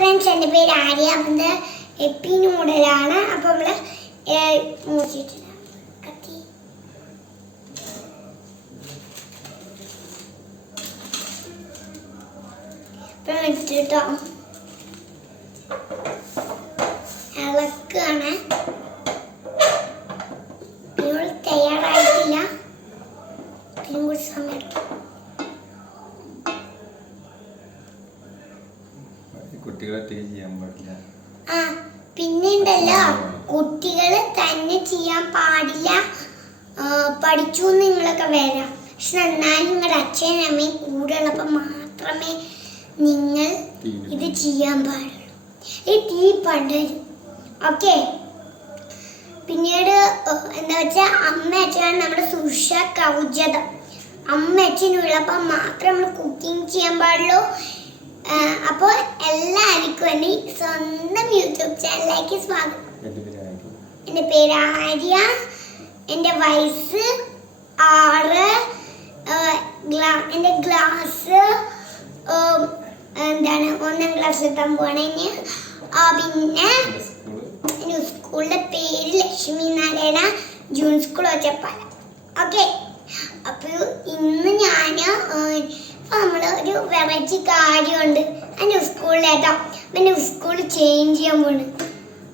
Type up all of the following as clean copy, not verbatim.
Friends, എൻ്റെ പേര് ആര്യ. അപ്പം എപ്പി നൂഡലാണ്. അപ്പം നമ്മൾ മൂച്ചിട്ട് കത്തി ഇപ്പം വെച്ചിട്ടോ ഇളക്കാണ്. പിന്നെ തയ്യാറായിട്ടില്ല, പിന്നെ കുറച്ച് സമയം എടുക്കും. പിന്നെ ഉണ്ടല്ലോ, കുട്ടികൾ തന്നെ ചെയ്യാൻ പാടില്ല. പഠിച്ചു നിങ്ങളൊക്കെ വരാം, പക്ഷെ എന്നാലും നിങ്ങളുടെ അച്ഛനും അമ്മയും കൂടെ ഉള്ളപ്പോൾ മാത്രമേ നിങ്ങൾ ഇത് ചെയ്യാൻ പാടുള്ളൂ. ഈ തീ പണ്ടരും. ഓക്കെ, പിന്നീട് എന്താ വെച്ചാൽ അമ്മ അച്ഛനാണ് നമ്മുടെ സുരക്ഷ കവചം. അമ്മ അച്ഛനുള്ളപ്പോൾ മാത്രം നമ്മൾ കുക്കിംഗ് ചെയ്യാൻ പാടുള്ളൂ. അപ്പോൾ എല്ലാവർക്കും വേണ്ടി സ്വന്തം യൂട്യൂബ് ചാനലിലേക്ക് സ്വാഗതം. എൻ്റെ പേര് ആര്യ, എൻ്റെ വയസ്സ് 6. എൻ്റെ ക്ലാസ് എന്താണ് 1ാം ക്ലാസ് എത്താൻ പോകണേ. പിന്നെ എൻ്റെ സ്കൂളിൻ്റെ പേര് Lakshmi Narayana June school Ottapalam. Okay, അപ്പോൾ ഇന്ന് ഞാൻ നമ്മൾ ഒരു വെറൈറ്റി കാര്യമുണ്ട് എൻ്റെ സ്കൂളിലേട്ടോ. എൻ്റെ സ്കൂൾ ചേഞ്ച് ചെയ്യാൻ പോണ്.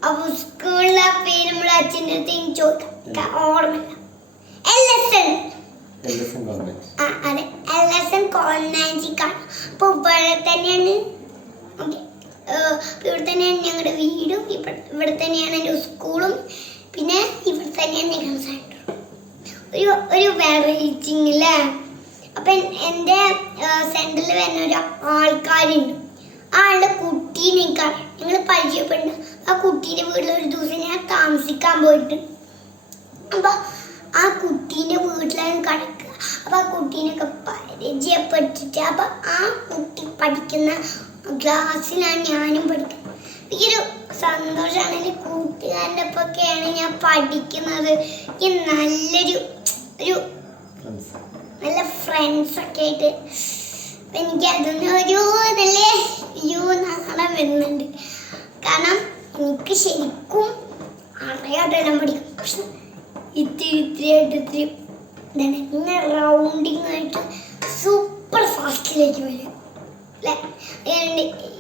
അപ്പോൾ സ്കൂളിലെ പേര് നമ്മൾ അച്ഛൻ്റെ അടുത്ത് എനിക്ക് ചോദിക്കാം, ഓർമ്മയില്ല. അതെ, LSN കോളേജിക്കാണ്. അപ്പോൾ ഇവിടെ തന്നെയാണ്. ഓക്കെ, ഇവിടെ തന്നെയാണ് ഞങ്ങളുടെ വീടും, ഇവിടെ തന്നെയാണ് എൻ്റെ സ്കൂളും, പിന്നെ ഇവിടെ തന്നെയാണ് ഞങ്ങളുടെ സെൻറ്ററും. ഒരു വെറൈറ്റിങ്ങില്ലേ. അപ്പം എൻ്റെ സെൻറ്ററിൽ വരുന്ന ഒരു ആൾക്കാരുണ്ട്. ആളുടെ കുട്ടീനെ എനിക്കറിയാം, ഞങ്ങൾ പരിചയപ്പെടുന്നു. ആ കുട്ടീൻ്റെ വീട്ടിൽ ഒരു ദിവസം ഞാൻ താമസിക്കാൻ പോയിട്ട്, അപ്പോൾ ആ കുട്ടീൻ്റെ വീട്ടിലാണ് കിടക്കുക. അപ്പോൾ ആ കുട്ടീനൊക്കെ പരിചയപ്പെട്ടിട്ട്, അപ്പോൾ ആ കുട്ടി പഠിക്കുന്ന ക്ലാസ്സിലാണ് ഞാനും പഠിക്കുന്നത്. എനിക്കൊരു സന്തോഷമാണ്. എൻ്റെ കൂട്ടുകാരൻ്റെ ഒപ്പൊക്കെയാണ് ഞാൻ പഠിക്കുന്നത്. ഈ നല്ല ഫ്രണ്ട്സൊക്കെ ആയിട്ട് എനിക്ക് അതൊന്നും ഒരു ഇതല്ലേ നാളെ വരുന്നുണ്ട്. കാരണം എനിക്ക് ശരിക്കും അറിയാതെല്ലാം പഠിക്കും, പക്ഷെ ഇത്തിരി എന്താണ് ഇങ്ങനെ റൗണ്ടിങ് ആയിട്ട് സൂപ്പർ ഫാസ്റ്റിലേക്ക് വരും അല്ലേ.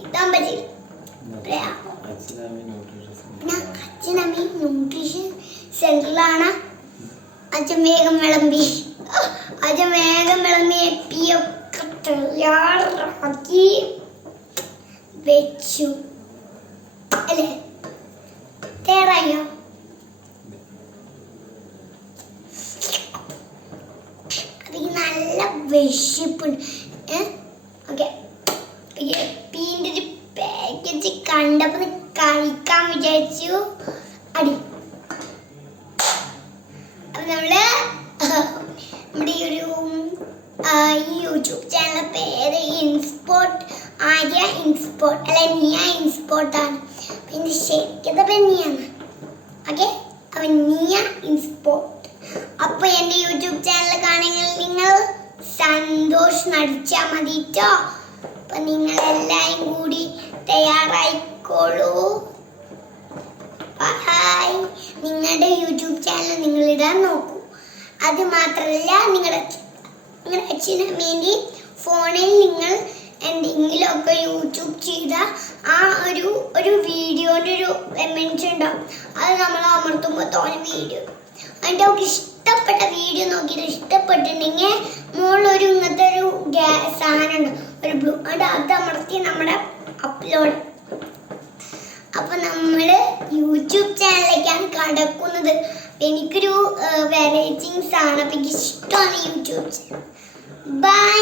ഇതാൻ പറ്റില്ല. പിന്നെ അച്ഛനമ്മ ന്യൂട്രീഷൻ സെൻറ്ററിലാണ്. അച്ഛൻ വേഗം വിളമ്പി എപ്പിയൊക്കെ തയ്യാറാക്കി വെച്ചു അല്ലേ. തയ്യാറായോ? അതിന് നല്ല വിശപ്പുണ്ട്. ഓക്കെ, എപ്പീൻ്റെ ഒരു പാക്കേജ് കണ്ടപ്പോൾ കഴിക്കാൻ വിചാരിച്ചു. അടി അപ്പം നമ്മുടെ ഈ യൂട്യൂബ് ചാനലിൻ്റെ പേര് ഇൻസ്പോർട്ട്, ആര്യ ഇൻസ്പോർട്ട്, അല്ല നിയ ഇൻസ്പോർട്ടാണ്. പിന്നെ ശരിക്കത്തെ പേര് നിയാണ്. ഓക്കെ, അപ്പം നിയ ഇൻസ്പോർട്ട്. അപ്പോൾ എൻ്റെ യൂട്യൂബ് ചാനൽ കാണുമെങ്കിൽ നിങ്ങൾ സന്തോഷം നടിച്ചാൽ മതി കേട്ടോ. അപ്പം നിങ്ങളെല്ലാവരും കൂടി തയ്യാറായിക്കോളൂ. ഹായ്, നിങ്ങളുടെ യൂട്യൂബ് ചാനൽ നിങ്ങളിടാൻ നോക്കൂ. അത് മാത്രമല്ല, നിങ്ങളുടെ അച്ഛനും വേണ്ടി ഫോണിൽ നിങ്ങൾ എന്തെങ്കിലുമൊക്കെ യൂട്യൂബ് ചെയ്ത ആ ഒരു വീഡിയോൻ്റെ ഒരു എമൗണ്ട് ഉണ്ടാവും. അത് നമ്മൾ അമർത്തുമ്പോൾ തോന്നെ വീഡിയോ. അതിൻ്റെ ഒക്കെ ഇഷ്ടപ്പെട്ട വീഡിയോ നോക്കിയിട്ട് ഇഷ്ടപ്പെട്ടിട്ടുണ്ടെങ്കിൽ മുകളിലൊരു ഇങ്ങനത്തെ ഒരു സാധനം ഉണ്ട്, ഒരു ബ്ലൂ, അത് അമർത്തി നമ്മുടെ അപ്ലോഡ്. അപ്പം നമ്മൾ യൂട്യൂബ് ചാനലിലേക്കാണ് കടക്കുന്നത്. എനിക്കൊരു വെറൈറ്റിങ്സ് ആണ്, അപ്പം എനിക്ക് ഇഷ്ടമാണ് യൂട്യൂബ് ചാനൽ. ബൈ.